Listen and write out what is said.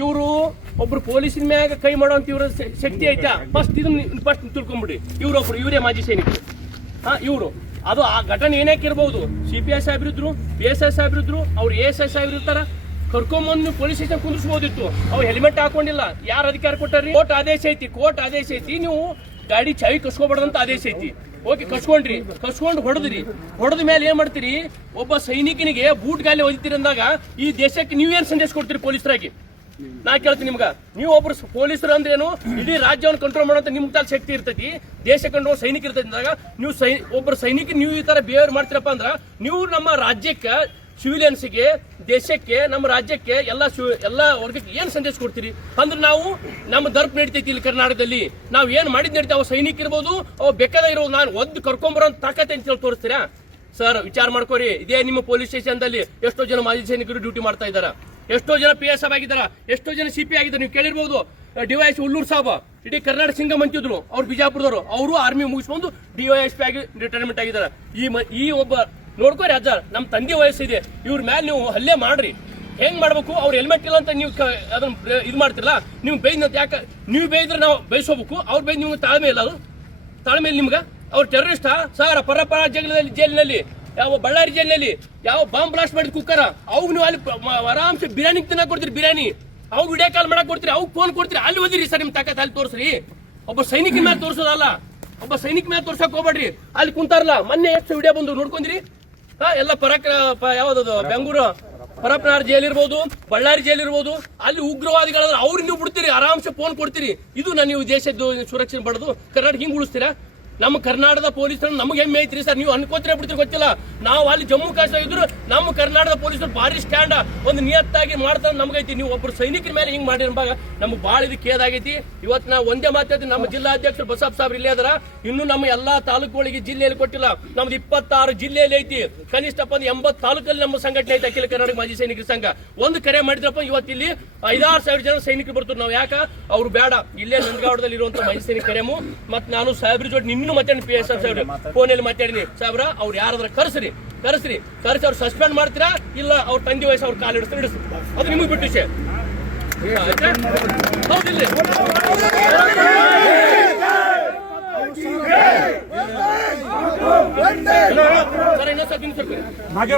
ಇವರು ಒಬ್ರು ಪೊಲೀಸಿನ ಮ್ಯಾಗ ಕೈ ಮಾಡುವಂತ ಇವ್ರ ಶಕ್ತಿ ಐತಾ ಫಸ್ಟ್ ತಿಳ್ಕೊಂಬಿಡಿ. ಇವರೇ ಮಾಜಿ ಸೈನಿಕರು. ಇವರು ಅದು ಆ ಘಟನೆ ಏನಕ್ಕೆ ಇರ್ಬೋದು, CPI ಸಾಹೇಬ್ರಿದ್ರು, PSI ಸಾಹೇಬ್ರಿದ್ರು, ಅವ್ರು ASI ಸಾಹೇಬ್ರು ಇರ್ತಾರ, ಕರ್ಕೊಂಬಂದು ಪೊಲೀಸ್ ಸ್ಟೇಷನ್ ಕುಂದಿಸ್ಬೋದಿತ್ತು. ಅವ್ರು ಹೆಲ್ಮೆಟ್ ಹಾಕೊಂಡಿಲ್ಲ, ಯಾರು ಅಧಿಕಾರ ಕೊಟ್ಟಾರಿ? ಕೋರ್ಟ್ ಆದೇಶ ಐತಿ, ನೀವು ಗಾಡಿ ಚಾವಿ ಕಸ್ಕೊಬಾರ್ದಂತ ಆದೇಶ ಐತಿ. ಓಕೆ, ಕಸ್ಕೊಂಡು ಹೊಡೆದ ಮೇಲೆ ಏನ್ ಮಾಡ್ತೀರಿ? ಒಬ್ಬ ಸೈನಿಕನಿಗೆ ಬೂಟ್ ಗಾಲಿ ಹೊಡಿತೀರಿ ಅಂದಾಗ ಈ ದೇಶಕ್ಕೆ ನೀವೇನ್ ಸಂದೇಶ ಕೊಡ್ತೀರಿ ಪೊಲೀಸರಾಗಿ? ನಾ ಕೇಳ್ತೀನಿ ನಿಮ್ಗ, ನೀವು ಒಬ್ರು ಪೊಲೀಸರು ಅಂದ್ರೆ ಏನು? ಇಡೀ ರಾಜ್ಯವನ್ನು ಕಂಟ್ರೋಲ್ ಮಾಡೋಂತ ನಿಮ್ಗೆ ತಾಲ್ ಶಕ್ತಿ ಇರ್ತೈತಿ, ದೇಶ ಕಂಟ್ರೋಲ್ ಸೈನಿಕ ಇರ್ತೈತಿ ಅಂದಾಗ ನೀವು ಒಬ್ಬರು ಸೈನಿಕ ನೀವು ಈ ತರ ಬಿಹೇವಿಯರ್ ಮಾಡ್ತೀರಪ್ಪ ಅಂದ್ರ ನೀವು ನಮ್ಮ ರಾಜ್ಯಕ್ಕೆ, ಸಿವಿಲಿಯನ್ಸ್ಗೆ, ದೇಶಕ್ಕೆ, ನಮ್ಮ ರಾಜ್ಯಕ್ಕೆ, ಎಲ್ಲ ವರ್ಗಕ್ಕೆ ಏನ್ ಸಂದೇಶ ಕೊಡ್ತೀರಿ? ಅಂದ್ರೆ ನಾವು ನಮ್ಮ ದರ್ಪ ನಡೀತೈತಿ ಇಲ್ಲಿ ಕರ್ನಾಟಕದಲ್ಲಿ. ನಾವು ಏನ್ ಮಾಡಿದ್ ನಡೀತಾ, ಅವ ಸೈನಿಕ ಇರ್ಬೋದು, ಅವ್ ಬೇಕಾದ ಇರೋ ನಾನು ಒದ್ದು ಕರ್ಕೊಂಬರೋ ತಾಕತ್ ಅಂತ ತೋರಿಸ್ತೀರಾ? ಸರ್, ವಿಚಾರ ಮಾಡ್ಕೋರಿ. ಇದೇ ನಿಮ್ಮ ಪೊಲೀಸ್ ಸ್ಟೇಷನ್ದಲ್ಲಿ ಎಷ್ಟೋ ಜನ ಮಾಜಿ ಸೈನಿಕರು ಡ್ಯೂಟಿ ಮಾಡ್ತಾ ಇದಾರ, ಎಷ್ಟೋ ಜನ PSI ಆಗಿದಾರ, ಎಷ್ಟೋ ಜನ CPI ಆಗಿದ್ದಾರೆ. ನೀವು ಕೇಳಿರ್ಬೋದು, DYSP ಉಲ್ಲೂರ್ ಸಾಬ ಇಡೀ ಕರ್ನಾಟಕ ಸಿಂಗಮ್ ಅಂತಿದ್ರು, ಅವ್ರು ಬಿಜಾಪುರದವರು, ಅವರು ಆರ್ಮಿ ಮುಗಿಸ್ಕೊಂಡು DYSP ಆಗಿ ರಿಟೈರ್ಮೆಂಟ್ ಆಗಿದ್ದಾರೆ. ಈ ಒಬ್ಬ ನೋಡ್ಕೋರಿ ಅಜ್ಜ, ನಮ್ಮ ತಂದೆ ವಯಸ್ಸಿದೆ, ಇವ್ರ ಮೇಲೆ ನೀವು ಹಲ್ಲೆ ಮಾಡ್ರಿ. ಹೆಂಗ್ ಮಾಡ್ಬೇಕು? ಅವ್ರು ಹೆಲ್ಮೆಟ್ ಇಲ್ಲ ಅಂತ ನೀವು ಅದನ್ನ ಇದು ಮಾಡ್ತಿರಲ್ಲ, ನೀವು ಬೈದಂತ ಯಾಕೆ? ನೀವು ಬೈದ್ರೆ ನಾವು ಬಯಸೋಬೇಕು, ಅವ್ರು ಬೈದ್ ನಿಮ್ಗೆ ತಾಳ್ಮೆ ಇಲ್ಲ. ಅದು ತಾಳ್ಮೆ ಇಲ್ಲ ನಿಮ್ಗೆ? ಅವ್ರು ಟೆರರಿಸ್ಟಾ ಸರ್? ಪರಪರ ಜೈಲಿನಲ್ಲಿ, ಯಾವ ಬಳ್ಳಾರಿ ಜೈಲಿನಲ್ಲಿ ಯಾವ ಬಾಂಬ್ ಬ್ಲಾಸ್ಟ್ ಮಾಡಿದ ಕುಕ್ಕರ, ಅವಾಗ ನೀವು ಅಲ್ಲಿ ಆರಾಮ್ಸೆ ಬಿರಿಯಾನಿ ತಿನ್ನಕ್ ಕೊಡ್ತೀರಿ, ಬಿರಿಯಾನಿ ಅವಾಗ ವಿಡಿಯೋ ಕಾಲ್ ಮಾಡಕ್ ಕೊಡ್ತೀರಿ, ಅವಾಗ ಫೋನ್ ಕೊಡ್ತೀರಿ. ಅಲ್ಲಿ ಓದಿರಿ ಸರ್, ನಿಮ್ ತಾಕತ್ ಅಲ್ಲಿ ತೋರಿಸ್ರಿ. ಒಬ್ಬ ಸೈನಿಕನ ಮೇಲೆ ತೋರಿಸೋದಲ್ಲ, ಒಬ್ಬ ಸೈನಿಕ ಮೇಲೆ ತೋರ್ಸಕ್ ಹೋಗ್ಬೇಡ್ರಿ. ಅಲ್ಲಿ ಕುಂತಾರಲ್ಲ, ಮೊನ್ನೆ ಎಷ್ಟು ವಿಡಿಯೋ ಬಂದು ನೋಡ್ಕೊಂಡ್ರಿ. ಎಲ್ಲ ಯಾವ್ದದು ಬೆಂಗಳೂರು ಪರಪ್ಪನಹಳ್ಳಿ ಜೈಲ್ ಇರ್ಬೋದು, ಬಳ್ಳಾರಿ ಜೈಲ್ ಇರ್ಬೋದು, ಅಲ್ಲಿ ಉಗ್ರವಾದಿಗಳಾದ್ರೆ ಅವ್ರಿಗೆ ನೀವು ಬಿಡ್ತೀರಿ, ಆರಾಮ್ಸೆ ಫೋನ್ ಕೊಡ್ತೀರಿ. ಇದು ನೀವು ದೇಶದ್ದು ಸುರಕ್ಷಣೆ ಪಡೆದು ಕರ್ನಾಟಕ ಹಿಂಗ್ ಉಳಿಸ್ತೀರಾ? ನಮ್ಮ ಕರ್ನಾಟಕದ ಪೊಲೀಸರು ನಮ್ಗೆ ಹೆಮ್ಮೆ ಐತ್ರಿ ಸರ್. ನೀವು ಅನ್ಕೋತಿರ ಬಿಡ್ತೀರಿ ಗೊತ್ತಿಲ್ಲ. ನಾವು ಅಲ್ಲಿ ಜಮ್ಮು ಕಾಶ್ಮೀರ ಇದ್ರು ನಮ್ಮ ಕರ್ನಾಟಕದ ಪೊಲೀಸರು ಭಾರಿ ಸ್ಟ್ಯಾಂಡ್ ಒಂದು ನಿಯತ್ತಾಗಿ ಮಾಡ್ತಾರೆ ನಮ್ಗೈತಿ. ನೀವು ಒಬ್ಬರು ಸೈನಿಕರ ಮೇಲೆ ಹಿಂಗ್ ಮಾಡಿರುವಾಗ ನಮ್ಗೆ ಭಾಳ ಇದು ಖೇದಾಗೈತಿ. ಇವತ್ತು ನಾವು ಒಂದೇ ಮಾತಾಡ್ತೀವಿ, ನಮ್ಮ ಜಿಲ್ಲಾಧ್ಯಕ್ಷರು ಬಸಪ್ಪ ಸಾಬ್ರು ಇಲ್ಲೇ ಅದರ, ಇನ್ನು ನಮ್ಮ ಎಲ್ಲಾ ತಾಲೂಕುಗಳಿಗೆ ಜಿಲ್ಲೆಯಲ್ಲಿ ಕೊಟ್ಟಿಲ್ಲ. ನಮ್ದು 26 ಜಿಲ್ಲೆಯಲ್ಲಿ ಐತಿ, ಕನಿಷ್ಠಪ್ಪ 80 ತಾಲೂಕಲ್ಲಿ ನಮ್ಮ ಸಂಘಟನೆ ಐತಿ, ಅಖಿಲ ಕರ್ನಾಟಕ ಮಾಜಿ ಸೈನಿಕರ ಸಂಘ. ಒಂದು ಕರೆ ಮಾಡಿದ್ರಪ್ಪ, ಇವತ್ತು ಇಲ್ಲಿ 5,000 ಜನ ಸೈನಿಕರು ಬರ್ತಾರೆ. ನಾವು ಯಾಕ ಅವ್ರು ಬೇಡ, ಇಲ್ಲೇ ನಂದಗಾವಡದಲ್ಲಿ ಇರುವಂತ ಮಾಜಿ ಸೈನಿಕ ಕರೆಮು. ಮತ್ತೆ ನಾನು ಸಾಹೇಬ್ರ ಜೊತೆ ನಿನ್ನೂ ಮಾತಾಡಿ, PSI ಸಾಹೇಬ್ರು ಫೋನಲ್ಲಿ ಮಾತಾಡಿನಿ. ಸಾಹೇಬ್ರ ಅವ್ರು ಯಾರಾದ್ರೂ ಕರೆಸ್ರಿ ಅವ್ರು ಸಸ್ಪೆಂಡ್ ಮಾಡ್ತೀರಾ? ಇಲ್ಲ ಅವ್ರ ತಂದೆ ವಯಸ್ಸು ಅವ್ರ ಕಾಲು ಹಿಡಿಸ್ರಿ, ಅದು ನಿಮಗೆ ಬಿಟ್ಟು ವಿಷಯ. ಹೌದಿಲ್ಲ ಸರ್? ಇನ್ನೊಂದು